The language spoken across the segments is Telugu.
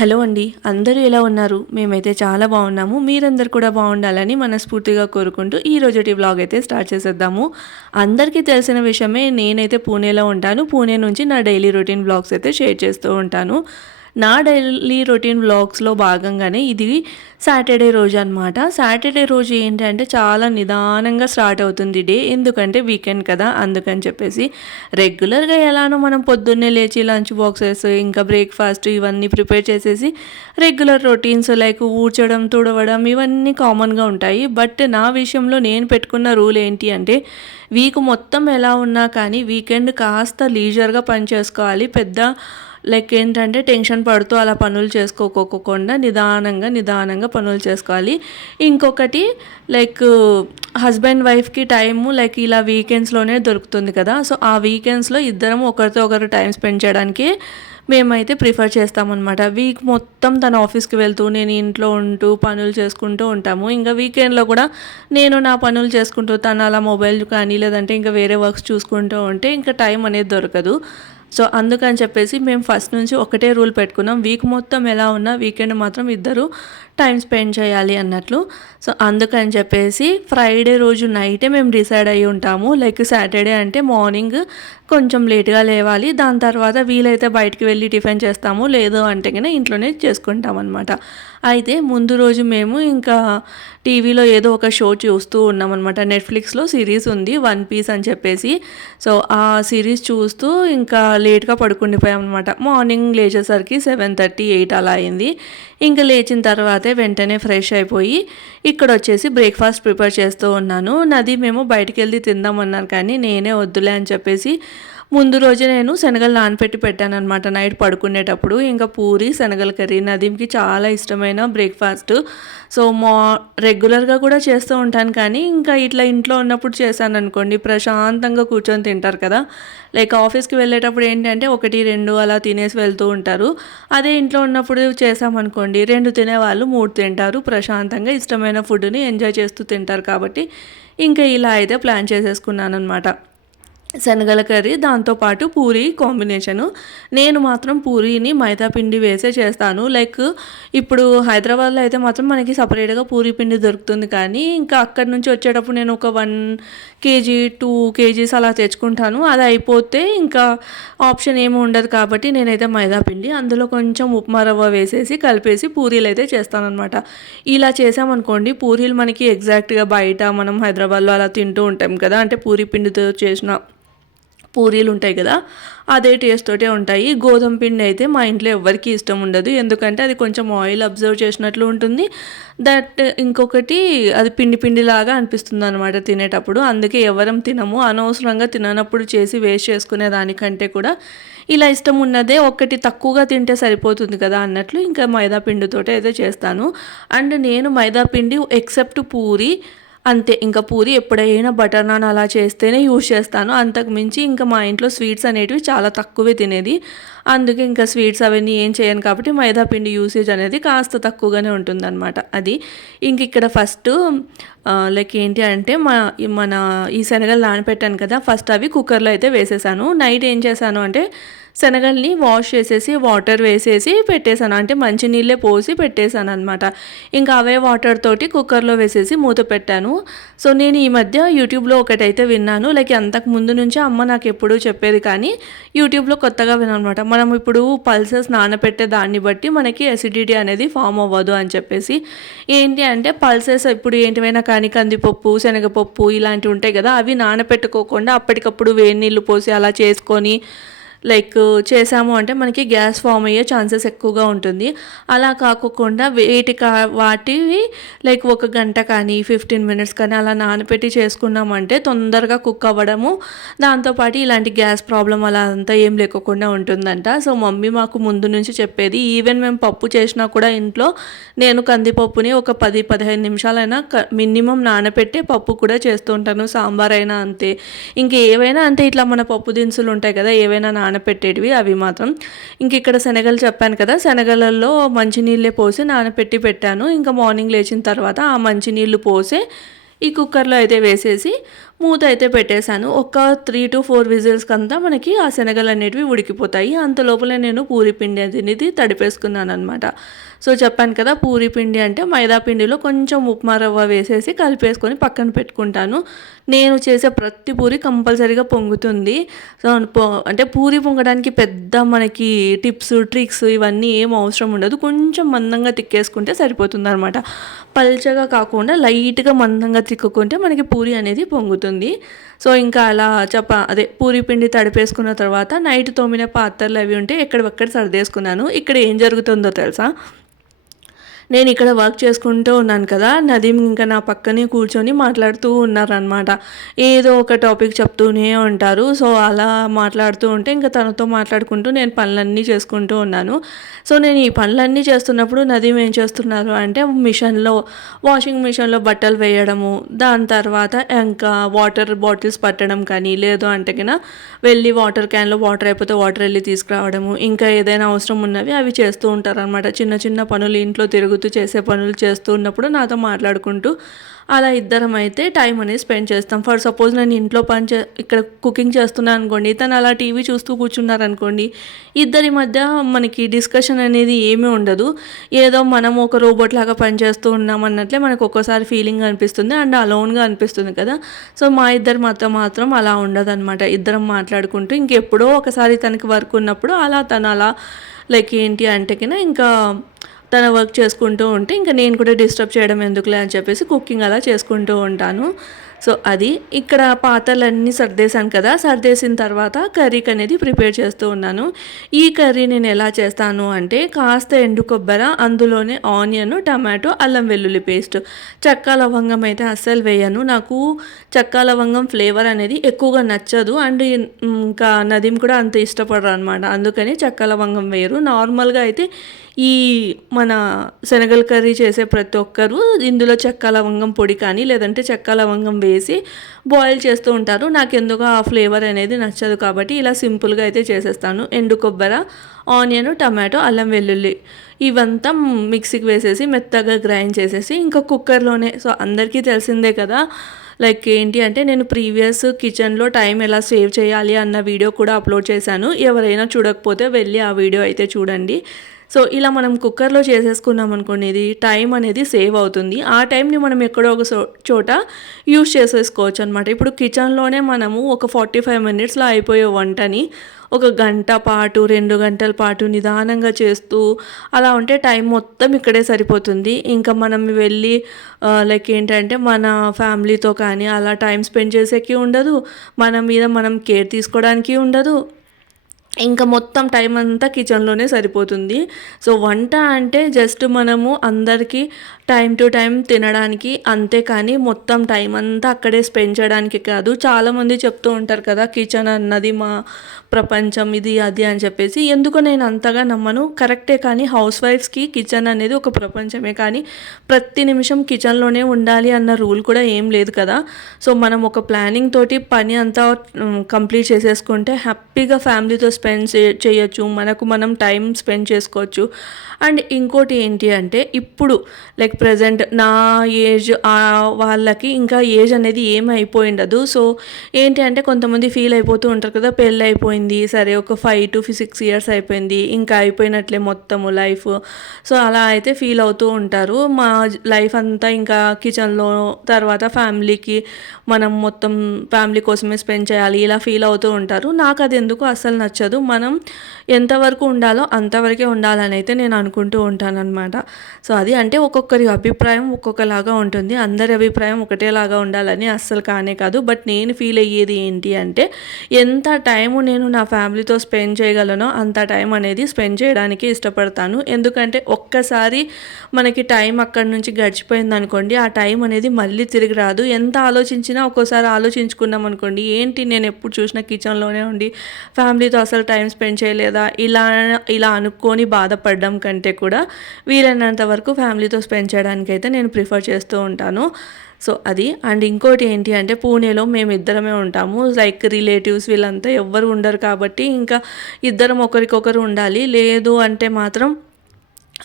హలో అండి. అందరూ ఎలా ఉన్నారు? మేమైతే చాలా బాగున్నాము. మీరందరు కూడా బాగుండాలని మనస్ఫూర్తిగా కోరుకుంటూ ఈ రోజుటి వ్లాగ్ అయితే స్టార్ట్ చేసేద్దాము. అందరికీ తెలిసిన విషయమే నేనైతే పూణేలో ఉంటాను. పూణే నుంచి నా డైలీ రొటీన్ వ్లాగ్స్ అయితే షేర్ చేస్తూ ఉంటాను. నా డైలీ రొటీన్ వ్లాగ్స్లో భాగంగానే ఇది సాటర్డే రోజు అనమాట సాటర్డే రోజు ఏంటంటే చాలా నిదానంగా స్టార్ట్ అవుతుంది డే. ఎందుకంటే వీకెండ్ కదా అందుకని చెప్పేసి రెగ్యులర్గా ఎలానో మనం పొద్దున్నే లేచి లంచ్ బాక్సెస్ ఇంకా బ్రేక్ఫాస్ట్ ఇవన్నీ ప్రిపేర్ చేసేసి రెగ్యులర్ రొటీన్స్ లైక్ ఊడ్చడం తుడవడం ఇవన్నీ కామన్గా ఉంటాయి. బట్ నా విషయంలో నేను పెట్టుకున్న రూల్ ఏంటి అంటే వీక్ మొత్తం ఎలా ఉన్నా కానీ వీకెండ్ కాస్త లీజర్గా పని చేసుకోవాలి. పెద్ద లైక్ ఏంటంటే టెన్షన్ పడుతూ అలా పనులు చేసుకోకోకుండా నిదానంగా నిదానంగా పనులు చేసుకోవాలి. ఇంకొకటి లైక్ హస్బెండ్ వైఫ్కి టైము లైక్ ఇలా వీకెండ్స్లోనే దొరుకుతుంది కదా. సో ఆ వీకెండ్స్లో ఇద్దరం ఒకరితో ఒకరు టైం స్పెండ్ చేయడానికి మేమైతే ప్రిఫర్ చేస్తామన్నమాట. వీక్ మొత్తం తన ఆఫీస్కి వెళ్తూ నేను ఇంట్లో ఉంటూ పనులు చేసుకుంటూ ఉంటాము. ఇంకా వీకెండ్లో కూడా నేను నా పనులు చేసుకుంటూ తను అలా మొబైల్ కానీ లేదంటే ఇంకా వేరే వర్క్స్ చూసుకుంటూ ఉంటే ఇంకా టైం అనేది దొరకదు. సో అందుకని చెప్పేసి మేము ఫస్ట్ నుంచి ఒకటే రూల్ పెట్టుకున్నాం. వీక్ మొత్తం ఎలా ఉన్నా వీకెండ్ మాత్రం ఇద్దరు టైం స్పెండ్ చేయాలి అన్నట్లు. సో అందుకని చెప్పేసి ఫ్రైడే రోజు నైటే మేము డిసైడ్ అయ్యి ఉంటాము. లైక్ సాటర్డే అంటే మార్నింగ్ కొంచెం లేట్గా లేవాలి. దాని తర్వాత వీలైతే బయటికి వెళ్ళి టిఫిన్ చేస్తాము. లేదు అంటే కన్నా ఇంట్లోనే చేసుకుంటాం అనమాట అయితే ముందు రోజు మేము ఇంకా టీవీలో ఏదో ఒక షో చూస్తూ ఉన్నామన్నమాట నెట్ఫ్లిక్స్లో సిరీస్ ఉంది వన్ పీస్ అని చెప్పేసి. సో ఆ సిరీస్ చూస్తూ ఇంకా లేట్గా పడుకుండిపోయాం అనమాట మార్నింగ్ లేచేసరికి సెవెన్ థర్టీ ఎయిట్ అలా అయింది. ఇంకా లేచిన తర్వాతే వెంటనే ఫ్రెష్ అయిపోయి ఇక్కడ వచ్చేసి బ్రేక్ఫాస్ట్ ప్రిపేర్ చేస్తూ ఉన్నాను. నది మేము బయటికి వెళ్ళి తిందామన్నారు కానీ నేనే వద్దులే అని చెప్పేసి ముందు రోజే నేను శనగలు నానపెట్టి పెట్టాను అనమాట నైట్ పడుకునేటప్పుడు ఇంకా పూరి శనగల కర్రీ నదీంకి చాలా ఇష్టమైన బ్రేక్ఫాస్ట్. సో మా రెగ్యులర్గా కూడా చేస్తూ ఉంటాను కానీ ఇంకా ఇట్లా ఇంట్లో ఉన్నప్పుడు చేశాను అనుకోండి ప్రశాంతంగా కూర్చొని తింటారు కదా. లైక్ ఆఫీస్కి వెళ్ళేటప్పుడు ఏంటంటే ఒకటి రెండు అలా తినేసి వెళ్తూ ఉంటారు. అదే ఇంట్లో ఉన్నప్పుడు చేసామనుకోండి రెండు తినేవాళ్ళు మూడు తింటారు. ప్రశాంతంగా ఇష్టమైన ఫుడ్ని ఎంజాయ్ చేస్తూ తింటారు కాబట్టి ఇంకా ఇలా అయితే ప్లాన్ చేసేసుకున్నాను అనమాట శనగల కర్రీ దాంతోపాటు పూరి కాంబినేషను. నేను మాత్రం పూరీని మైదా పిండి వేసే చేస్తాను. లైక్ ఇప్పుడు హైదరాబాద్లో అయితే మాత్రం మనకి సపరేట్గా పూరి పిండి దొరుకుతుంది కానీ ఇంకా అక్కడి నుంచి వచ్చేటప్పుడు నేను ఒక వన్ కేజీ టూ కేజీస్ అలా తెచ్చుకుంటాను. అది అయిపోతే ఇంకా ఆప్షన్ ఏమి ఉండదు కాబట్టి నేనైతే మైదా పిండి అందులో కొంచెం ఉప్మా రవ్వ వేసేసి కలిపేసి పూరీలు అయితే చేస్తానన్నమాట. ఇలా చేసామనుకోండి పూరీలు మనకి ఎగ్జాక్ట్గా బయట మనం హైదరాబాద్లో అలా తింటూ ఉంటాం కదా అంటే పూరి పిండితో చేసిన పూరీలు ఉంటాయి కదా అదే టేస్ట్ తోటే ఉంటాయి. గోధుమ పిండి అయితే మా ఇంట్లో ఎవరికి ఇష్టం ఉండదు. ఎందుకంటే అది కొంచెం ఆయిల్ అబ్జర్వ్ చేసినట్లు ఉంటుంది. దట్ ఇంకొకటి అది పిండి పిండిలాగా అనిపిస్తుంది అనమాట తినేటప్పుడు. అందుకే ఎవరం తినము. అనవసరంగా తిననప్పుడు చేసి వేస్ట్ చేసుకునే దానికంటే కూడా ఇలా ఇష్టం ఉన్నదే ఒకటి తక్కువగా తింటే సరిపోతుంది కదా అన్నట్లు ఇంకా మైదా పిండితోటే అయితే చేస్తాను. అండ్ నేను మైదా పిండి ఎక్సెప్ట్ పూరి అంతే ఇంకా పూరి ఎప్పుడైనా బటర్ నాన్ అలా చేస్తేనే యూజ్ చేస్తాను. అంతకు మించి ఇంకా మా ఇంట్లో స్వీట్స్ అనేటివి చాలా తక్కువే తినేది. అందుకే ఇంకా స్వీట్స్ అవన్నీ ఏం చేయను కాబట్టి మైదా పిండి యూసేజ్ అనేది కాస్త తక్కువగానే ఉంటుందన్నమాట అది. ఇంక ఇక్కడ ఫస్ట్ లైక్ ఏంటి అంటే మా మన ఈ శనగలు నానపెట్టాను కదా ఫస్ట్ అవి కుక్కర్లో అయితే వేసేసాను. నైట్ ఏం చేశాను అంటే శనగల్ని వాష్ చేసేసి వాటర్ వేసేసి పెట్టేశాను. అంటే మంచి నీళ్ళే పోసి పెట్టేశాను అనమాట ఇంకా అవే వాటర్ తోటి కుక్కర్లో వేసేసి మూత పెట్టాను. సో నేను ఈ మధ్య యూట్యూబ్లో ఒకటైతే విన్నాను. లైక్ అంతకు ముందు నుంచి అమ్మ నాకు ఎప్పుడూ చెప్పేది కానీ యూట్యూబ్లో కొత్తగా వినమాట మనం ఇప్పుడు పల్సెస్ నానబెట్టే దాన్ని బట్టి మనకి ఎసిడిటీ అనేది ఫామ్ అవ్వదు అని చెప్పేసి. ఏంటి అంటే పల్సెస్ ఇప్పుడు ఏంటివైనా కానీ కందిపప్పు శనగపప్పు ఇలాంటివి ఉంటాయి కదా అవి నానపెట్టుకోకుండా అప్పటికప్పుడు వేడి నీళ్ళు పోసి అలా చేసుకొని లైక్ చేసాము అంటే మనకి గ్యాస్ ఫామ్ అయ్యే ఛాన్సెస్ ఎక్కువగా ఉంటుంది. అలా కాకుండా వేటి కా వాటివి లైక్ ఒక గంట కానీ ఫిఫ్టీన్ మినిట్స్ కానీ అలా నానపెట్టి చేసుకున్నామంటే తొందరగా కుక్ అవ్వడము దాంతోపాటు ఇలాంటి గ్యాస్ ప్రాబ్లం అలా అంతా ఏం లేకుండా ఉంటుందంట. సో మమ్మీ మాకు ముందు నుంచి చెప్పేది ఈవెన్ మేము పప్పు చేసినా కూడా ఇంట్లో నేను కందిపప్పుని ఒక పది పదిహేను నిమిషాలైనా మినిమం నానపెట్టే పప్పు కూడా చేస్తూ ఉంటాను సాంబార్ అయినా అంతే. ఇంకా ఏవైనా అంతే ఇట్లా మన పప్పు దినుసులు ఉంటాయి కదా ఏవైనా నాన నానపెట్టేటివి అవి మాత్రం. ఇంక ఇక్కడ శనగలు చెప్పాను కదా శనగలలో మంచినీళ్ళే పోసి నానపెట్టి పెట్టాను. ఇంకా మార్నింగ్ లేచిన తర్వాత ఆ మంచినీళ్ళు పోసి ఈ కుక్కర్లో అయితే వేసేసి మూత అయితే పెట్టేశాను. ఒక త్రీ టు ఫోర్ విజిల్స్కి అంతా మనకి ఆ శనగలు అనేటివి ఉడికిపోతాయి. అంత లోపల నేను పూరి పిండి అనేది తడిపేసుకున్నాను అనమాట సో చెప్పాను కదా పూరి పిండి అంటే మైదా పిండిలో కొంచెం ఉప్మా రవ్వ వేసేసి కలిపేసుకొని పక్కన పెట్టుకుంటాను. నేను చేసే ప్రతి పూరి కంపల్సరీగా పొంగుతుంది. సో అంటే పూరి పొంగడానికి పెద్ద మనకి టిప్స్ ట్రిక్స్ ఇవన్నీ ఏం అవసరం ఉండదు. కొంచెం మందంగా తిక్కేసుకుంటే సరిపోతుంది అనమాట పల్చగా కాకుండా లైట్గా మందంగా తిక్కుకుంటే మనకి పూరి అనేది పొంగుతుంది. సో ఇంకా అలా చపా అదే పూరి పిండి తడిపేసుకున్న తర్వాత నైట్ తోమిన పాత్రలు అవి ఉంటే ఎక్కడెక్కడ సర్దేసుకున్నాను. ఇక్కడ ఏం జరుగుతుందో తెలుసా? నేను ఇక్కడ వర్క్ చేసుకుంటూ ఉన్నాను కదా నదీం ఇంకా నా పక్కనే కూర్చొని మాట్లాడుతూ ఉన్నారనమాట ఏదో ఒక టాపిక్ చెప్తూనే ఉంటారు. సో అలా మాట్లాడుతూ ఉంటే ఇంకా తనతో మాట్లాడుకుంటూ నేను పనులన్నీ చేసుకుంటూ ఉన్నాను. సో నేను ఈ పనులన్నీ చేస్తున్నప్పుడు నదీం ఏం చేస్తున్నారు అంటే మిషన్లో వాషింగ్ మిషన్లో బట్టలు వేయడము దాని తర్వాత ఇంకా వాటర్ బాటిల్స్ పట్టడం కానీ లేదు అంటే కన్నా వెళ్ళి వాటర్ క్యాన్లో వాటర్ అయిపోతే వాటర్ వెళ్ళి తీసుకురావడము ఇంకా ఏదైనా అవసరం ఉన్నవి అవి చేస్తూ ఉంటారనమాట చిన్న చిన్న పనులు ఇంట్లో తిరుగుతూ గుర్తు చేసే పనులు చేస్తూ ఉన్నప్పుడు నాతో మాట్లాడుకుంటూ అలా ఇద్దరం అయితే టైం అనేది స్పెండ్ చేస్తాం. ఫర్ సపోజ్ నేను ఇంట్లో పని చే ఇక్కడ కుకింగ్ చేస్తున్నాను అనుకోండి తను అలా టీవీ చూస్తూ కూర్చున్నారు అనుకోండి ఇద్దరి మధ్య మనకి డిస్కషన్ అనేది ఏమీ ఉండదు. ఏదో మనం ఒక రోబోట్ లాగా పనిచేస్తూ ఉన్నాం అన్నట్లే మనకు ఒక్కోసారి ఫీలింగ్ అనిపిస్తుంది అండ్ అలోన్గా అనిపిస్తుంది కదా. సో మా ఇద్దరి మాత్రం మాత్రం అలా ఉండదు అనమాట ఇద్దరం మాట్లాడుకుంటూ ఇంకెప్పుడో ఒకసారి తనకి వర్క్ ఉన్నప్పుడు అలా తను అలా లైక్ ఏంటి అంటేకినా ఇంకా తన వర్క్ చేసుకుంటూ ఉంటే ఇంకా నేను కూడా డిస్టర్బ్ చేయడం ఎందుకులే అని చెప్పేసి కుకింగ్ అలా చేసుకుంటూ ఉంటాను. సో అది ఇక్కడ పాత్రలన్నీ సర్దేశాను కదా సర్దేసిన తర్వాత కర్రీకి అనేది ప్రిపేర్ చేస్తూ ఉన్నాను. ఈ కర్రీ నేను ఎలా చేస్తాను అంటే కాస్త ఎండు కొబ్బర అందులోనే ఆనియన్ టమాటో అల్లం వెల్లుల్లి పేస్ట్. చక్క లవంగం అయితే అస్సలు వేయను. నాకు చక్క లవంగం ఫ్లేవర్ అనేది ఎక్కువగా నచ్చదు. అండ్ ఇంకా నదీం కూడా అంత ఇష్టపడరు అనమాట అందుకని చక్క లవంగం వేయరు. నార్మల్గా అయితే ఈ మన శనగల కర్రీ చేసే ప్రతి ఒక్కరు ఇందులో చెక్క లవంగం పొడి కానీ లేదంటే చెక్క లవంగం వేసి బాయిల్ చేస్తూ ఉంటారు. నాకు ఎందుకు ఆ ఫ్లేవర్ అనేది నచ్చదు కాబట్టి ఇలా సింపుల్గా అయితే చేసేస్తాను. ఎండు కొబ్బర ఆనియన్ టమాటో అల్లం వెల్లుల్లి ఇవంతా మిక్సీకి వేసేసి మెత్తగా గ్రైండ్ చేసేసి ఇంకా కుక్కర్లోనే. సో అందరికీ తెలిసిందే కదా లైక్ ఏంటి అంటే నేను ప్రీవియస్ కిచెన్లో టైం ఎలా సేవ్ చేయాలి అన్న వీడియో కూడా అప్లోడ్ చేశాను. ఎవరైనా చూడకపోతే వెళ్ళి ఆ వీడియో అయితే చూడండి. సో ఇలా మనం కుక్కర్లో చేసేసుకున్నాం అనుకోండి ఇది టైం అనేది సేవ్ అవుతుంది. ఆ టైంని మనం ఎక్కడో ఒక చోట యూస్ చేసేసుకోవచ్చు అనమాట ఇప్పుడు కిచెన్లోనే మనము ఒక ఫార్టీ ఫైవ్ మినిట్స్లో అయిపోయే వంటని ఒక గంట పాటు రెండు గంటల పాటు నిదానంగా చేస్తూ అలా ఉంటే టైం మొత్తం ఇక్కడే సరిపోతుంది. ఇంకా మనం వెళ్ళి లైక్ ఏంటంటే మన ఫ్యామిలీతో కానీ అలా టైం స్పెండ్ చేసేకి ఉండదు. మన మీద మనం కేర్ తీసుకోవడానికి ఉండదు. ఇంకా మొత్తం టైం అంతా కిచెన్లోనే సరిపోతుంది. సో వంట అంటే జస్ట్ మనము అందరికీ టైం టు టైం తినడానికి అంతే కానీ మొత్తం టైం అంతా అక్కడే స్పెండ్ చేయడానికి కాదు. చాలామంది చెప్తూ ఉంటారు కదా కిచెన్ అన్నది మా ప్రపంచం ఇది అది అని చెప్పేసి. ఎందుకో నేను అంతగా నమ్మను. కరెక్టే కానీ హౌస్ వైఫ్స్కి కిచెన్ అనేది ఒక ప్రపంచమే కానీ ప్రతి నిమిషం కిచెన్లోనే ఉండాలి అన్న రూల్ కూడా ఏం లేదు కదా. సో మనం ఒక ప్లానింగ్ తోటి పని అంతా కంప్లీట్ చేసేసుకుంటే హ్యాపీగా ఫ్యామిలీతో స్పెండ్ చేయొచ్చు. మనకు మనం టైం స్పెండ్ చేసుకోవచ్చు. అండ్ ఇంకోటి ఏంటి అంటే ఇప్పుడు లైక్ ప్రజెంట్ నా ఏజ్ వాళ్ళకి ఇంకా ఏజ్ అనేది ఏమైపోయి ఉండదు సో ఏంటి అంటే కొంతమంది ఫీల్ అయిపోతూ ఉంటారు కదా పెళ్ళి అయిపోయింది సరే ఒక ఫైవ్ టు సిక్స్ ఇయర్స్ అయిపోయింది ఇంకా అయిపోయినట్లే మొత్తము లైఫ్ సో అలా అయితే ఫీల్ అవుతూ ఉంటారు. మా లైఫ్ అంతా ఇంకా కిచెన్లో తర్వాత ఫ్యామిలీకి మనం మొత్తం ఫ్యామిలీ కోసమే స్పెండ్ చేయాలి ఇలా ఫీల్ అవుతూ ఉంటారు. నాకు అది ఎందుకు అస్సలు నచ్చదు. మనం ఎంతవరకు ఉండాలో అంతవరకే ఉండాలని అయితే నేను అనుకుంటూ ఉంటానన్నమాట. సో అది అంటే ఒక్కొక్కరి అభిప్రాయం ఒక్కొక్కలాగా ఉంటుంది. అందరి అభిప్రాయం ఒకటేలాగా ఉండాలని అస్సలు కానే కాదు. బట్ నేను ఫీల్ అయ్యేది ఏంటి అంటే ఎంత టైము నేను నా ఫ్యామిలీతో స్పెండ్ చేయగలనో అంత టైం అనేది స్పెండ్ చేయడానికి ఇష్టపడతాను. ఎందుకంటే ఒక్కసారి మనకి టైం అక్కడి నుంచి గడిచిపోయింది అనుకోండి ఆ టైం అనేది మళ్ళీ తిరిగి రాదు. ఎంత ఆలోచించినా ఒక్కోసారి ఆలోచించుకున్నాం అనుకోండి ఏంటి నేను ఎప్పుడు చూసినా కిచెన్లోనే ఉండి ఫ్యామిలీతో అసలు టైం స్పెండ్ చేయలేదా? ఇలా ఇలా అనుకొని బాధపడడం కంటే కూడా వీలైనంత వరకు ఫ్యామిలీతో స్పెండ్ చేయడానికి అయితే నేను ప్రిఫర్ చేస్తూ ఉంటాను. సో అది. అండ్ ఇంకోటి ఏంటి అంటే పూణేలో మేము ఇద్దరమే ఉంటాము. లైక్ రిలేటివ్స్ వీళ్ళంతా ఎవ్వరు ఉండరు కాబట్టి ఇంకా ఇద్దరం ఒకరికొకరు ఉండాలి. లేదు అంటే మాత్రం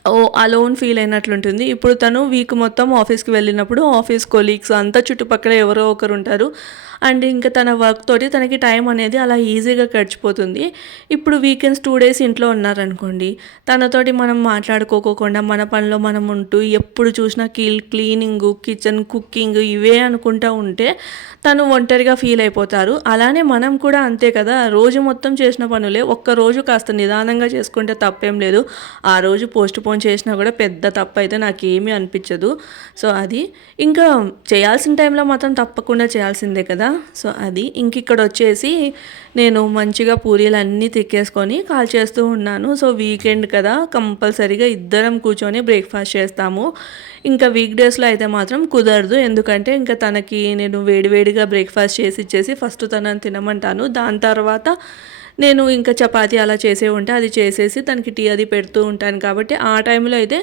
ఓ అలోన్ ఫీల్ అయినట్లుంటుంది. ఇప్పుడు తను వీక్ మొత్తం ఆఫీస్కి వెళ్ళినప్పుడు ఆఫీస్ కొలీగ్స్ అంతా చుట్టుపక్కల ఎవరో ఒకరు ఉంటారు. అండ్ ఇంకా తన వర్క్ తోటి తనకి టైం అనేది అలా ఈజీగా గడిచిపోతుంది. ఇప్పుడు వీకెండ్స్ టూ డేస్ ఇంట్లో ఉన్నారనుకోండి తనతోటి మనం మాట్లాడుకోకోకుండా మన పనిలో మనం ఉంటూ ఎప్పుడు చూసినా కీల్ క్లీనింగ్ కిచెన్ కుకింగ్ ఇవే అనుకుంటా ఉంటే తను ఒంటరిగా ఫీల్ అయిపోతారు. అలానే మనం కూడా అంతే కదా రోజు మొత్తం చేసిన పనులే ఒక్క రోజు కాస్త నిదానంగా చేసుకుంటే తప్పేం లేదు. ఆ రోజు పోస్ట్ పోన్ చేసినా కూడా పెద్ద తప్పు అయితే నాకు ఏమీ అనిపించదు. సో అది. ఇంకా చేయాల్సిన టైంలో మాత్రం తప్పకుండా చేయాల్సిందే కదా. కదా? సో అది. ఇంక ఇక్కడ వచ్చేసి నేను మంచిగా పూరీలు అన్నీ తిక్కేసుకొని కాల్ చేస్తూ ఉన్నాను. సో వీకెండ్ కదా కంపల్సరీగా ఇద్దరం కూర్చొని బ్రేక్ఫాస్ట్ చేస్తాము. ఇంకా వీక్ డేస్లో అయితే మాత్రం కుదరదు. ఎందుకంటే ఇంకా తనకి నేను వేడివేడిగా బ్రేక్ఫాస్ట్ చేసి ఇచ్చేసి ఫస్ట్ తనని తినమంటాను. దాని తర్వాత నేను ఇంకా చపాతీ అలా చేసే ఉంటే అది చేసేసి తనకి టీ అది పెడుతూ ఉంటాను. కాబట్టి ఆ టైంలో అయితే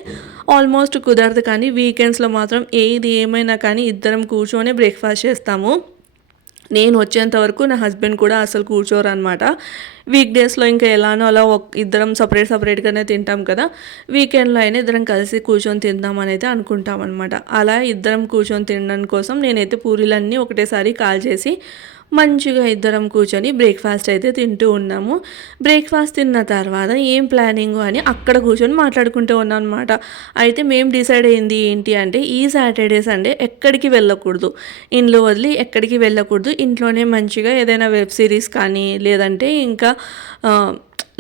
ఆల్మోస్ట్ కుదరదు. కానీ వీకెండ్స్లో మాత్రం ఏది ఏమైనా కానీ ఇద్దరం కూర్చొని బ్రేక్ఫాస్ట్ చేస్తాము. నేను వచ్చేంత వరకు నా హస్బెండ్ కూడా అసలు కూర్చోరు అనమాట వీక్ డేస్లో ఇంకా ఎలానో అలా ఇద్దరం సపరేట్ సపరేట్గానే తింటాం కదా. వీకెండ్లో అయినా ఇద్దరం కలిసి కూర్చొని తిందామని అయితే అనుకుంటాం అనమాట అలా ఇద్దరం కూర్చొని తినడం కోసం నేనైతే పూరీలన్నీ ఒకటేసారి కాల్ చేసి మంచిగా ఇద్దరం కూర్చొని బ్రేక్ఫాస్ట్ అయితే తింటూ ఉన్నాము. బ్రేక్ఫాస్ట్ తిన్న తర్వాత ఏం ప్లానింగ్ అని అక్కడ కూర్చొని మాట్లాడుకుంటూ ఉన్నాం అనమాట అయితే మేము డిసైడ్ అయింది ఏంటి అంటే ఈ సాటర్డే సండే ఎక్కడికి వెళ్ళకూడదు. ఇంట్లో వదిలి ఎక్కడికి వెళ్ళకూడదు. ఇంట్లోనే మంచిగా ఏదైనా వెబ్ సిరీస్ కానీ లేదంటే ఇంకా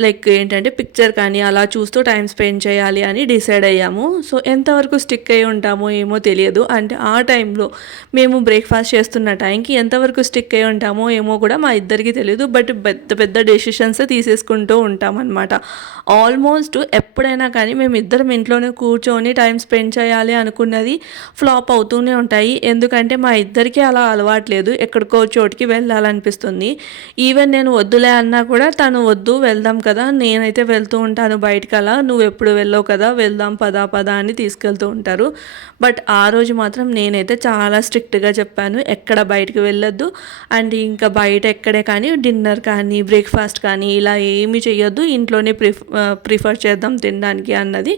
లైక్ ఏంటంటే పిక్చర్ కానీ అలా చూస్తూ టైం స్పెండ్ చేయాలి అని డిసైడ్ అయ్యాము. సో ఎంతవరకు స్టిక్ అయి ఉంటామో ఏమో తెలియదు. అంటే ఆ టైంలో మేము బ్రేక్ఫాస్ట్ చేస్తున్న టైంకి ఎంతవరకు స్టిక్ అయి ఉంటామో ఏమో కూడా మా ఇద్దరికి తెలియదు బట్ పెద్ద పెద్ద డెసిషన్స్ తీసేసుకుంటూ ఉంటామన్నమాట. ఆల్మోస్ట్ ఎప్పుడైనా కానీ మేము ఇద్దరం ఇంట్లోనే కూర్చొని టైం స్పెండ్ చేయాలి అనుకున్నది ఫ్లాప్ అవుతూనే ఉంటాయి. ఎందుకంటే మా ఇద్దరికి అలా అలవాట్లేదు ఎక్కడికో చోటికి వెళ్ళాలనిపిస్తుంది. ఈవెన్ నేను వద్దులే అన్నా కూడా తను వద్దు వెళ్దాం కదా నేనైతే వెళ్తూ ఉంటాను బయటకు అలా నువ్వు ఎప్పుడు వెళ్ళావు కదా వెళ్దాం పదా పదా అని తీసుకెళ్తూ ఉంటారు. బట్ ఆ రోజు మాత్రం నేనైతే చాలా స్ట్రిక్ట్గా చెప్పాను ఎక్కడ బయటకు వెళ్ళొద్దు. అండ్ ఇంకా బయట ఎక్కడే కానీ డిన్నర్ కానీ బ్రేక్ఫాస్ట్ కానీ ఇలా ఏమి చేయొద్దు ఇంట్లోనే ప్రిఫ్ ప్రిఫర్ చేద్దాం తినడానికి అన్నది.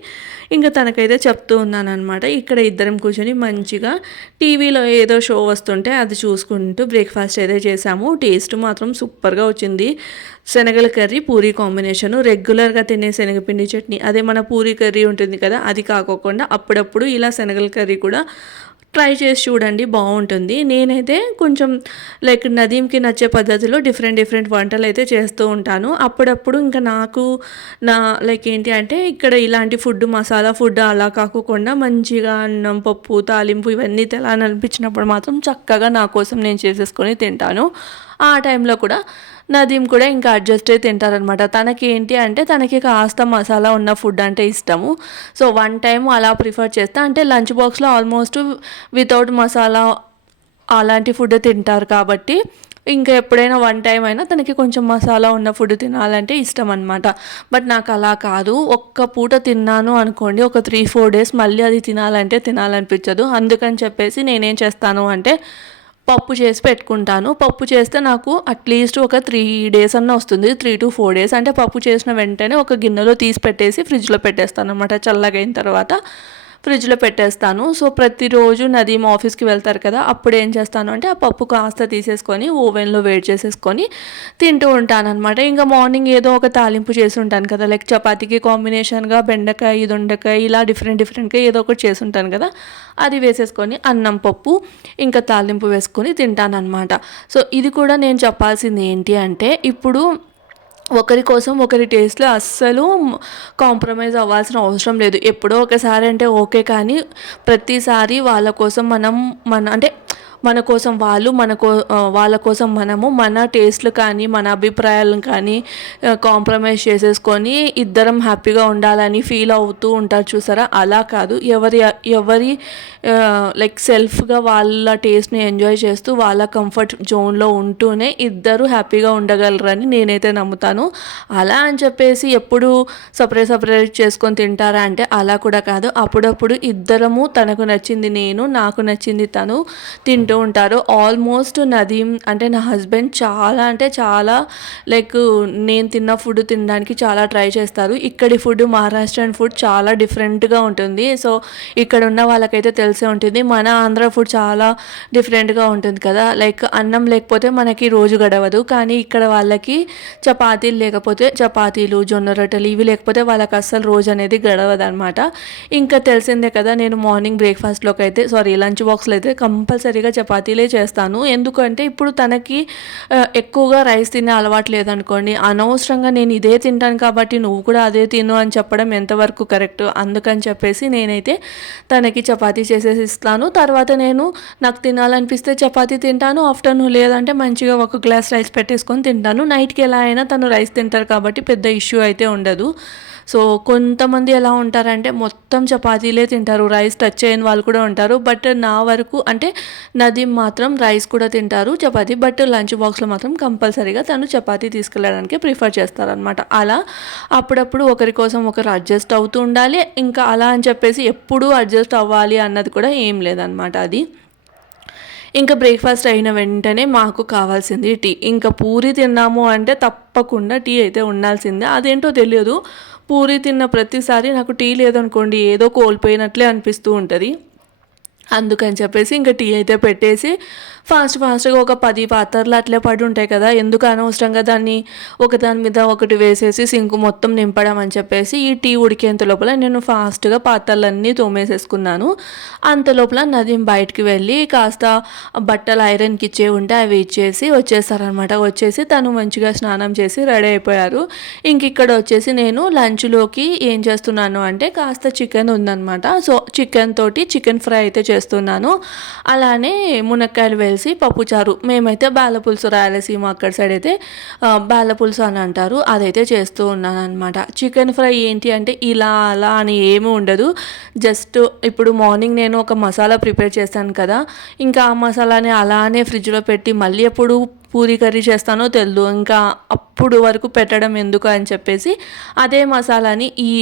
ఇంకా తనకైతే చెప్తూ ఉన్నాను అనమాట ఇక్కడ ఇద్దరం కూర్చొని మంచిగా టీవీలో ఏదో షో వస్తుంటే అది చూసుకుంటూ బ్రేక్ఫాస్ట్ అయితే చేసాము. టేస్ట్ మాత్రం సూపర్గా వచ్చింది. శనగల కర్రీ పూరీ కాంబినేషను. రెగ్యులర్గా తినే శనగపిండి చట్నీ అదే మన పూరీ కర్రీ ఉంటుంది కదా అది కాకోకుండా అప్పుడప్పుడు ఇలా శనగల కర్రీ కూడా ట్రై చేసి చూడండి బాగుంటుంది. నేనైతే కొంచెం లైక్ నదీంకి నచ్చే పద్ధతిలో డిఫరెంట్ డిఫరెంట్ వంటలు అయితే చేస్తూ ఉంటాను. అప్పుడప్పుడు ఇంకా నాకు నా లైక్ ఏంటి అంటే ఇక్కడ ఇలాంటి ఫుడ్ మసాలా ఫుడ్ అలా కాకుండా మంచిగా అన్నం పప్పు తాలింపు ఇవన్నీ తెలాలనిపించినప్పుడు మాత్రం చక్కగా నా కోసం నేను చేసేసుకొని తింటాను. ఆ టైంలో కూడా నదీం కూడా ఇంకా అడ్జస్ట్ అయి తింటారనమాట తనకి ఏంటి అంటే తనకి కాస్త మసాలా ఉన్న ఫుడ్ అంటే ఇష్టము. సో వన్ టైం అలా ప్రిఫర్ చేస్తా. అంటే లంచ్ బాక్స్లో ఆల్మోస్ట్ వితౌట్ మసాలా అలాంటి ఫుడ్ తింటారు కాబట్టి ఇంకా ఎప్పుడైనా వన్ టైం అయినా తనకి కొంచెం మసాలా ఉన్న ఫుడ్ తినాలంటే ఇష్టం అనమాట బట్ నాకు అలా కాదు. ఒక్క పూట తిన్నాను అనుకోండి ఒక త్రీ ఫోర్ డేస్ మళ్ళీ అది తినాలంటే తినాలనిపించదు. అందుకని చెప్పేసి నేనేం చేస్తాను అంటే పప్పు చేసి పెట్టుకుంటాను. పప్పు చేస్తే నాకు అట్లీస్ట్ ఒక త్రీ డేస్ అన్న వస్తుంది. త్రీ టు ఫోర్ డేస్ అంటే పప్పు చేసిన వెంటనే ఒక గిన్నెలో తీసి పెట్టేసి ఫ్రిడ్జ్లో పెట్టేస్తాను అనమాట చల్లగైన తర్వాత. ఫ్రిడ్జ్లో పెట్టేస్తాను. సో ప్రతిరోజు నదీమ్ ఆఫీస్కి వెళ్తారు కదా అప్పుడు ఏం చేస్తాను అంటే ఆ పప్పు కాస్త తీసేసుకొని ఓవెన్లో వేడి చేసేసుకొని తింటూ ఉంటాను అనమాట ఇంకా మార్నింగ్ ఏదో ఒక తాలింపు చేసి ఉంటాను కదా లైక్ చపాతీకి కాంబినేషన్గా బెండకాయ దొండకాయ ఇలా డిఫరెంట్ డిఫరెంట్గా ఏదో ఒకటి చేసి ఉంటాను కదా అది వేసేసుకొని అన్నం పప్పు ఇంకా తాలింపు వేసుకొని తింటాను అనమాట సో ఇది కూడా నేను చెప్పాల్సింది ఏంటి అంటే ఇప్పుడు ఒకరి కోసం ఒకరి టేస్ట్లో అస్సలు కాంప్రమైజ్ అవ్వాల్సిన అవసరం లేదు. ఎప్పుడో ఒకసారి అంటే ఓకే కానీ ప్రతిసారి వాళ్ళ కోసం మనం మన అంటే మన కోసం వాళ్ళు మన కో వాళ్ళ కోసం మనము మన టేస్ట్లు కానీ మన అభిప్రాయాలను కానీ కాంప్రమైజ్ చేసేసుకొని ఇద్దరం హ్యాపీగా ఉండాలని ఫీల్ అవుతూ ఉంటారు చూసారా? అలా కాదు. ఎవరి ఎవరి లైక్ సెల్ఫ్గా వాళ్ళ టేస్ట్ని ఎంజాయ్ చేస్తూ వాళ్ళ కంఫర్ట్ జోన్లో ఉంటూనే ఇద్దరు హ్యాపీగా ఉండగలరని నేనైతే నమ్ముతాను. అలా అని చెప్పేసి ఎప్పుడు సపరేట్ సపరేట్ చేసుకొని తింటారా అంటే అలా కూడా కాదు. అప్పుడప్పుడు ఇద్దరము తనకు నచ్చింది నేను నాకు నచ్చింది తను తింటూ తింటూ ఉంటారు. ఆల్మోస్ట్ నదీం అంటే నా హస్బెండ్ చాలా అంటే చాలా లైక్ నేను తిన్న ఫుడ్ తినడానికి చాలా ట్రై చేస్తారు. ఇక్కడి ఫుడ్ మహారాష్ట్రన్ ఫుడ్ చాలా డిఫరెంట్గా ఉంటుంది. సో ఇక్కడ ఉన్న వాళ్ళకైతే తెలిసే ఉంటుంది. మన ఆంధ్ర ఫుడ్ చాలా డిఫరెంట్గా ఉంటుంది కదా. లైక్ అన్నం లేకపోతే మనకి రోజు గడవదు. కానీ ఇక్కడ వాళ్ళకి చపాతీలు లేకపోతే చపాతీలు జొన్న రొట్టెలు ఇవి లేకపోతే వాళ్ళకి అస్సలు రోజు అనేది గడవదనమాట ఇంకా తెలిసిందే కదా నేను మార్నింగ్ బ్రేక్ఫాస్ట్లోకి అయితే సారీ లంచ్ బాక్స్లో అయితే కంపల్సరీగా చపాతీలే చేస్తాను. ఎందుకంటే ఇప్పుడు తనకి ఎక్కువగా రైస్ తినే అలవాటు లేదనుకోండి. అనవసరంగా నేను ఇదే తింటాను కాబట్టి నువ్వు కూడా అదే తిను అని చెప్పడం ఎంతవరకు కరెక్ట్? అందుకని చెప్పేసి నేనైతే తనకి చపాతీ చేసేసి ఇస్తాను. తర్వాత నేను నాకు తినాలనిపిస్తే చపాతీ తింటాను. ఆఫ్టర్నూన్ లేదంటే మంచిగా ఒక గ్లాస్ రైస్ పెట్టేసుకొని తింటాను. నైట్కి ఎలా అయినా తను రైస్ తింటారు కాబట్టి పెద్ద ఇష్యూ అయితే ఉండదు. సో కొంతమంది ఎలా ఉంటారంటే మొత్తం చపాతీలే తింటారు రైస్ టచ్ చేయని వాళ్ళు కూడా ఉంటారు బట్ నా వరకు అంటే నది మాత్రం రైస్ కూడా తింటారు చపాతీ బట్ లంచ్ బాక్స్లో మాత్రం కంపల్సరీగా తను చపాతీ తీసుకెళ్ళడానికి ప్రిఫర్ చేస్తారనమాట అలా అప్పుడప్పుడు ఒకరి కోసం ఒకరు అడ్జస్ట్ అవుతూ ఉండాలి ఇంకా అలా అని చెప్పేసి ఎప్పుడూ అడ్జస్ట్ అవ్వాలి అన్నది కూడా ఏం లేదనమాట అది. ఇంకా బ్రేక్ఫాస్ట్ అయిన వెంటనే మాకు కావాల్సింది టీ. ఇంకా పూరి తిన్నాము అంటే తప్పకుండా టీ అయితే ఉండాల్సిందే. అదేంటో తెలియదు. పూరి తిన్న ప్రతిసారి నాకు టీ లేదనుకోండి ఏదో కోల్పోయినట్లే అనిపిస్తూ ఉంటుంది. అందుకని చెప్పేసి ఇంకా టీ అయితే పెట్టేసి ఫాస్ట్ ఫాస్ట్గా ఒక పది పాత్రలు అట్లే పడి ఉంటాయి కదా ఎందుకు అనవసరంగా దాన్ని ఒకదాని మీద ఒకటి వేసేసి సింకు మొత్తం నింపడం అని చెప్పేసి ఈ టీ ఉడికేంత లోపల నేను ఫాస్ట్గా పాత్రలన్నీ తోమేసేసుకున్నాను. అంత లోపల నదీం బయటికి వెళ్ళి కాస్త బట్టలు ఐరన్కి ఇచ్చే ఉంటే అవి ఇచ్చేసి వచ్చేసారనమాట. వచ్చేసి తను మంచిగా స్నానం చేసి రెడీ అయిపోయారు. ఇంక ఇక్కడ వచ్చేసి నేను లంచ్లోకి ఏం చేస్తున్నాను అంటే కాస్త చికెన్ ఉందనమాట. సో చికెన్ తోటి చికెన్ ఫ్రై అయితే చేస్తున్నాను. అలానే మునక్కాయలు కలిసి పప్పుచారు. మేమైతే బాల పులుసు రాయలసీమ అక్కడ సైడ్ అయితే ఆ, పులుసు అని అంటారు. అదైతే చేస్తూ ఉన్నాను అనమాట చికెన్ ఫ్రై ఏంటి అంటే ఇలా అలా అని ఏమీ ఉండదు. జస్ట్ ఇప్పుడు మార్నింగ్ నేను ఒక మసాలా ప్రిపేర్ చేశాను కదా. ఇంకా ఆ మసాలాని అలానే ఫ్రిడ్జ్లో పెట్టి మళ్ళీ ఎప్పుడు పూరి కర్రీ చేస్తానో తెలియదు ఇంకా అప్పుడు వరకు పెట్టడం ఎందుకు అని చెప్పేసి అదే మసాలాని ఈ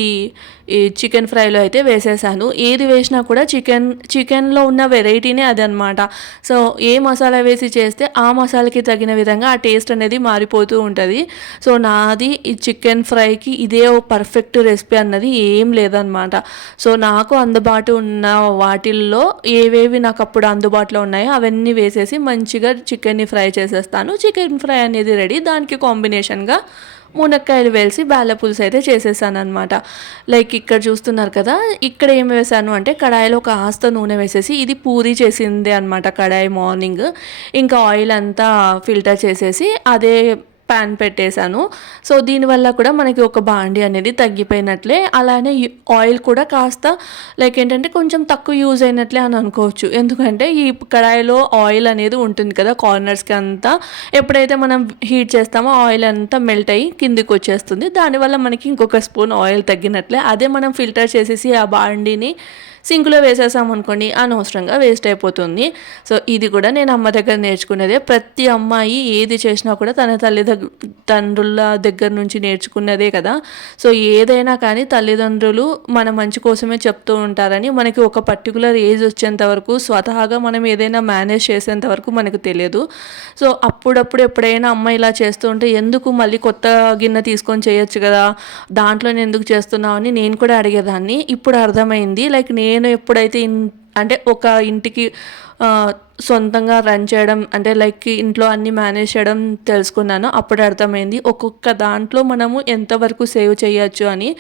చికెన్ ఫ్రైలో అయితే వేసేసాను. ఏది వేసినా కూడా చికెన్ చికెన్లో ఉన్న వెరైటీనే అదనమాట. సో ఏ మసాలా వేసి చేస్తే ఆ మసాలాకి తగిన విధంగా ఆ టేస్ట్ అనేది మారిపోతూ ఉంటుంది. సో నాది ఈ చికెన్ ఫ్రైకి ఇదే ఓ పర్ఫెక్ట్ రెసిపీ అన్నది ఏం లేదనమాట. సో నాకు అందుబాటు ఉన్న వాటిల్లో ఏవేవి నాకు అప్పుడు అందుబాటులో ఉన్నాయో అవన్నీ వేసేసి మంచిగా చికెన్ని ఫ్రై చేసేస్తాను. చికెన్ ఫ్రై అనేది రెడీ. దానికి కాంబినేషన్గా మునక్కాయలు వేసి బేల పులుసు అయితే చేసేసాను అనమాట లైక్ ఇక్కడ చూస్తున్నారు కదా ఇక్కడ ఏం వేసాను అంటే కడాయిలో ఒక ఆస్త నూనె వేసేసి ఇది పూరి చేసింది అనమాట కడాయి మార్నింగ్. ఇంకా ఆయిల్ అంతా ఫిల్టర్ చేసేసి అదే ప్యాన్ పెట్టేశాను. సో దీనివల్ల కూడా మనకి ఒక బాండి అనేది తగ్గిపోయినట్లే. అలానే ఆయిల్ కూడా కాస్త లైక్ ఏంటంటే కొంచెం తక్కువ యూజ్ అయినట్లే అని అనుకోవచ్చు. ఎందుకంటే ఈ కడాయిలో ఆయిల్ అనేది ఉంటుంది కదా కార్నర్స్కి అంతా. ఎప్పుడైతే మనం హీట్ చేస్తామో ఆయిల్ అంతా మెల్ట్ అయ్యి కిందికి వచ్చేస్తుంది. దానివల్ల మనకి ఇంకొక స్పూన్ ఆయిల్ తగ్గినట్లే. అదే మనం ఫిల్టర్ చేసేసి ఆ బాండిని సింక్లో వేసేసాము అనుకోండి అనవసరంగా వేస్ట్ అయిపోతుంది. సో ఇది కూడా నేను అమ్మ దగ్గర నేర్చుకున్నదే. ప్రతి అమ్మాయి ఏది చేసినా కూడా తన తల్లి దగ్గ తండ్రుల దగ్గర నుంచి నేర్చుకున్నదే కదా. సో ఏదైనా కానీ తల్లిదండ్రులు మన మంచి కోసమే చెప్తూ ఉంటారని మనకి ఒక పర్టికులర్ ఏజ్ వచ్చేంత వరకు స్వతహాగా మనం ఏదైనా మేనేజ్ చేసేంత వరకు మనకు తెలియదు. సో అప్పుడప్పుడు ఎప్పుడైనా అమ్మ ఇలా చేస్తూ ఉంటే ఎందుకు మళ్ళీ కొత్త గిన్నె తీసుకొని చేయొచ్చు కదా? దాంట్లో నేను ఎందుకు చేస్తున్నావు? అని నేను కూడా అడిగేదాన్ని. ఇప్పుడు అర్థమైంది. లైక్ నేను నేను ఎప్పుడైతే ఇన్ అంటే ఒక ఇంటికి సొంతంగా రన్ చేయడం అంటే లైక్ ఇంట్లో అన్ని మేనేజ్ చేయడం తెలుసుకున్నాను. అప్పుడు అర్థమైంది ఒక్కొక్క దాంట్లో మనము ఎంతవరకు సేవ్ చేయొచ్చు అని.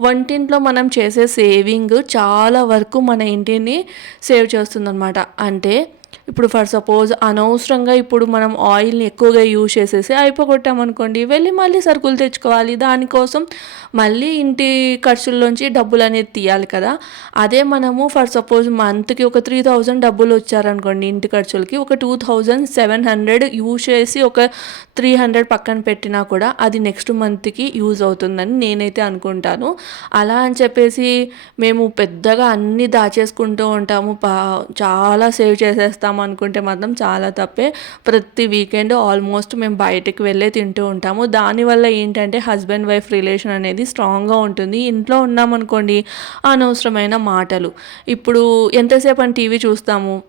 వంటింట్లో మనం చేసే సేవింగ్ చాలా వరకు మన ఇంటిని సేవ్ చేస్తుందన్నమాట. అంటే ఇప్పుడు ఫర్ సపోజ్ అనవసరంగా ఇప్పుడు మనం ఆయిల్ని ఎక్కువగా యూజ్ చేసేసి అయిపోగొట్టామనుకోండి వెళ్ళి మళ్ళీ సరుకులు తెచ్చుకోవాలి. దానికోసం మళ్ళీ ఇంటి ఖర్చుల్లోంచి డబ్బులు అనేది తీయాలి కదా. అదే మనము ఫర్ సపోజ్ మంత్కి ఒక త్రీ థౌజండ్ డబ్బులు వచ్చారనుకోండి ఇంటి ఖర్చులకి ఒక two thousand seven hundred use చేసి ఒక త్రీ హండ్రెడ్ పక్కన పెట్టినా కూడా అది నెక్స్ట్ మంత్కి యూజ్ అవుతుందని నేనైతే అనుకుంటాను. అలా అని చెప్పేసి మేము పెద్దగా అన్నీ దాచేసుకుంటూ ఉంటాము. పా చాలా సేవ్ చేసేస్తాము. అనుకుంటే మాత్రం చాలా తప్పే. ప్రతి వీకెండ్ ఆల్మోస్ట్ మేము బయటకు వెళ్ళే తింటూ ఉంటాము. దానివల్ల ఏంటంటే హస్బెండ్ వైఫ్ రిలేషన్ అనేది స్ట్రాంగ్గా ఉంటుంది. ఇంట్లో ఉన్నామనుకోండి అనవసరమైన మాటలు. ఇప్పుడు ఎంతసేపు అని టీవీ చూస్తాము?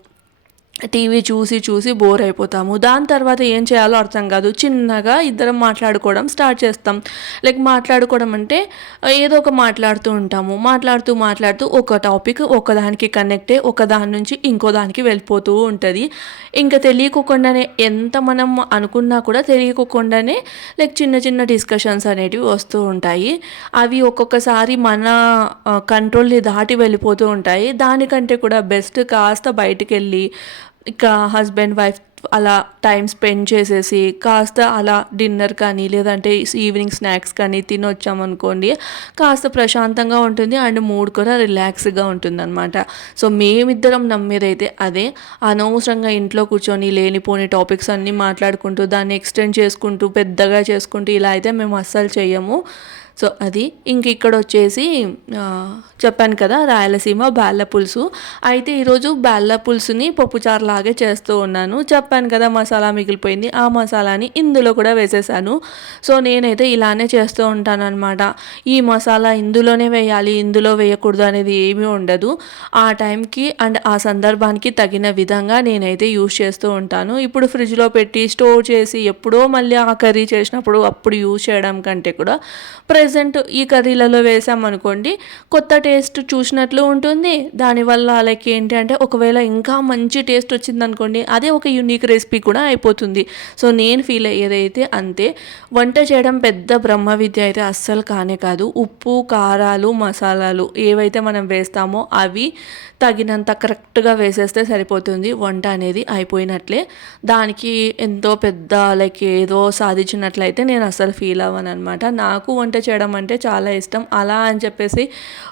టీవీ చూసి చూసి బోర్ అయిపోతాము. దాని తర్వాత ఏం చేయాలో అర్థం కాదు. చిన్నగా ఇద్దరం మాట్లాడుకోవడం స్టార్ట్ చేస్తాం. లైక్ మాట్లాడుకోవడం అంటే ఏదో ఒక మాట్లాడుతూ ఉంటాము. మాట్లాడుతూ మాట్లాడుతూ ఒక టాపిక్ ఒకదానికి కనెక్ట్ అయ్యి ఒకదాని నుంచి ఇంకో దానికి వెళ్ళిపోతూ ఉంటుంది. ఇంకా తెలియకోకుండానే ఎంత మనం అనుకున్నా కూడా తెలియకోకుండానే లైక్ చిన్న చిన్న డిస్కషన్స్ అనేటివి వస్తూ ఉంటాయి. అవి ఒక్కొక్కసారి మన కంట్రోల్ని దాటి వెళ్ళిపోతూ ఉంటాయి. దానికంటే కూడా బెస్ట్ కాస్త బయటికి వెళ్ళి ఇక హస్బెండ్ వైఫ్ అలా టైం స్పెండ్ చేసేసి కాస్త అలా డిన్నర్ కానీ లేదంటే ఈవినింగ్ స్నాక్స్ కానీ తినొచ్చామనుకోండి కాస్త ప్రశాంతంగా ఉంటుంది అండ్ మూడ్ కూడా రిలాక్స్గా ఉంటుంది అనమాట సో మేమిద్దరం నమ్మేదైతే అదే అనవసరంగా ఇంట్లో కూర్చొని లేనిపోని టాపిక్స్ అన్నీ మాట్లాడుకుంటూ దాన్ని ఎక్స్టెండ్ చేసుకుంటూ పెద్దగా చేసుకుంటూ ఇలా అయితే మేము అస్సలు చేయము సో అది ఇంక ఇక్కడ వచ్చేసి చెప్పాను కదా రాయలసీమ బెల్ల పులుసు. అయితే ఈరోజు బెల్ల పులుసుని పప్పుచారు లాగే చేస్తూ ఉన్నాను. చెప్పాను కదా మసాలా మిగిలిపోయింది. ఆ మసాలాని ఇందులో కూడా వేసేసాను. సో నేనైతే ఇలానే చేస్తూ ఉంటాను అనమాట ఈ మసాలా ఇందులోనే వేయాలి ఇందులో వేయకూడదు అనేది ఏమీ ఉండదు. ఆ టైంకి అండ్ ఆ సందర్భానికి తగిన విధంగా నేనైతే యూస్ చేస్తూ ఉంటాను. ఇప్పుడు ఫ్రిడ్జ్లో పెట్టి స్టోర్ చేసి ఎప్పుడో మళ్ళీ ఆ కర్రీ చేసినప్పుడు అప్పుడు యూస్ చేయడం కంటే కూడా ప్రజెంట్ ఈ కర్రీలలో వేసామనుకోండి కొత్త టేస్ట్ చూసినట్లు ఉంటుంది. దానివల్ల లైక్ ఏంటి అంటే ఒకవేళ ఇంకా మంచి టేస్ట్ వచ్చిందనుకోండి అదే ఒక యూనిక్ రెసిపీ కూడా అయిపోతుంది. సో నేను ఫీల్ అయ్యేదైతే అంతే. వంట చేయడం పెద్ద బ్రహ్మ విద్య అయితే అస్సలు కానే కాదు. ఉప్పు కారాలు మసాలాలు ఏవైతే మనం వేస్తామో అవి తగినంత కరెక్ట్గా వేసేస్తే సరిపోతుంది. వంట అనేది అయిపోయినట్లే. దానికి ఎంతో పెద్ద లైక్ ఏదో సాధించినట్లయితే నేను అసలు ఫీల్ అవ్వను అనమాట నాకు వంట చేయడం అంటే చాలా ఇష్టం. అలా అని చెప్పేసి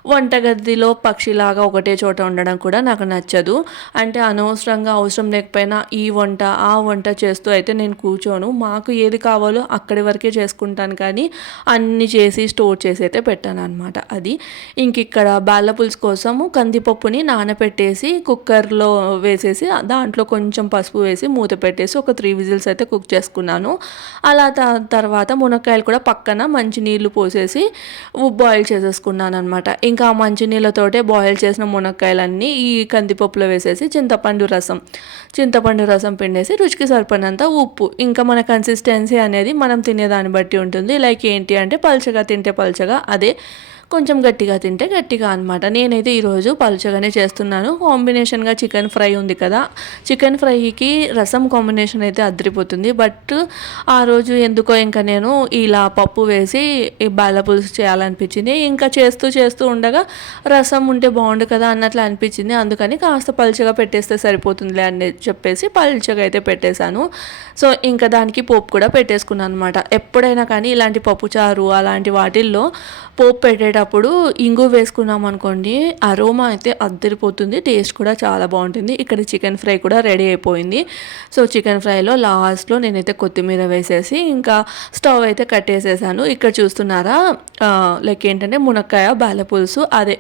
వంటగదిలో పక్షిలాగా ఒకటే చోట ఉండడం కూడా నాకు నచ్చదు. అంటే అనవసరంగా అవసరం లేకపోయినా ఈ వంట ఆ వంట చేస్తూ అయితే నేను కూర్చోను. మాకు ఏది కావాలో అక్కడి వరకే చేసుకుంటాను కానీ అన్ని చేసి స్టోర్ చేసి అయితే పెట్టాను అనమాట అది. ఇంక ఇక్కడ బాల పులుసు కోసము కందిపప్పుని నానబెట్టేసి కుక్కర్లో వేసేసి దాంట్లో కొంచెం పసుపు వేసి మూత పెట్టేసి ఒక త్రీ విజిల్స్ అయితే కుక్ చేసుకున్నాను. అలా తర్వాత మునక్కాయలు కూడా పక్కన మంచి నీళ్ళు పోసేసి బాయిల్ చేసేసుకున్నాను అనమాట ఇంకా మంచినీళ్ళతోటే బాయిల్ చేసిన మునక్కాయలన్నీ ఈ కందిపప్పులో వేసేసి చింతపండు రసం చింతపండు రసం పిండేసి రుచికి సరిపడినంత ఉప్పు. ఇంకా మన కన్సిస్టెన్సీ అనేది మనం తినేదాన్ని బట్టి ఉంటుంది. లైక్ ఏంటి అంటే పల్చగా తింటే పల్చగా అదే కొంచెం గట్టిగా తింటే గట్టిగా అనమాట నేనైతే ఈరోజు పలుచగానే చేస్తున్నాను. కాంబినేషన్గా చికెన్ ఫ్రై ఉంది కదా. చికెన్ ఫ్రైకి రసం కాంబినేషన్ అయితే అద్దరిపోతుంది బట్ ఆ రోజు ఎందుకో ఇంకా నేను ఇలా పప్పు వేసి బాల పులుసు చేయాలనిపించింది. ఇంకా చేస్తూ చేస్తూ ఉండగా రసం ఉంటే బాగుండు కదా అన్నట్లు అనిపించింది. అందుకని కాస్త పలుచగా పెట్టేస్తే సరిపోతుందిలే అని చెప్పేసి పలుచగా అయితే పెట్టేశాను. సో ఇంకా దానికి పోపు కూడా పెట్టేసుకున్నాను అనమాట ఎప్పుడైనా కానీ ఇలాంటి పప్పుచారు అలాంటి వాటిల్లో పోపు పెట్టేట పెట్టేటప్పుడు ఇంగు వేసుకున్నాం అనుకోండి అరోమా అయితే అద్దరిపోతుంది టేస్ట్ కూడా చాలా బాగుంటుంది. ఇక్కడ చికెన్ ఫ్రై కూడా రెడీ అయిపోయింది. సో చికెన్ ఫ్రైలో లాస్ట్లో నేనైతే కొత్తిమీర వేసేసి ఇంకా స్టవ్ అయితే కట్టేసేసాను. ఇక్కడ చూస్తున్నారా లైక్ ఏంటంటే మునక్కాయ బాల పులుసు అదే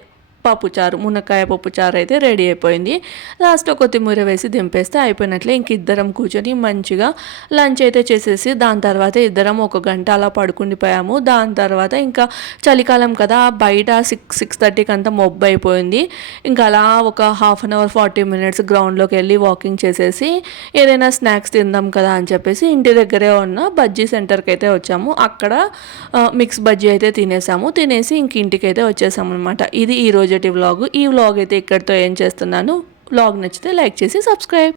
పప్పుచారు మునక్కాయ పప్పుచారు అయితే రెడీ అయిపోయింది. లాస్ట్లో కొత్తిమీర వేసి దింపేస్తే అయిపోయినట్లే. ఇంక ఇద్దరం కూర్చొని మంచిగా లంచ్ అయితే చేసేసి దాని తర్వాత ఇద్దరం ఒక గంట అలా పడుకుండిపోయాము. దాని తర్వాత ఇంకా చలికాలం కదా బయట సిక్స్ సిక్స్ థర్టీకి అంతా మొబ్బు అయిపోయింది. ఇంకా అలా ఒక half an hour forty minutes గ్రౌండ్లోకి వెళ్ళి వాకింగ్ చేసేసి ఏదైనా స్నాక్స్ తిందాం కదా అని చెప్పేసి ఇంటి దగ్గరే ఉన్న బజ్జీ సెంటర్కి అయితే వచ్చాము. అక్కడ మిక్స్ బజ్జీ అయితే తినేసాము. తినేసి ఇంక ఇంటికి అయితే వచ్చేసాము అనమాట ఇది ఈరోజు రోజటి వ్లాగ్ ఈ వ్లాగ్ అయితే ఇక్కడితో ఏం చేస్తున్నాను. వ్లాగ్ నచ్చితే లైక్ చేసి సబ్స్క్రైబ్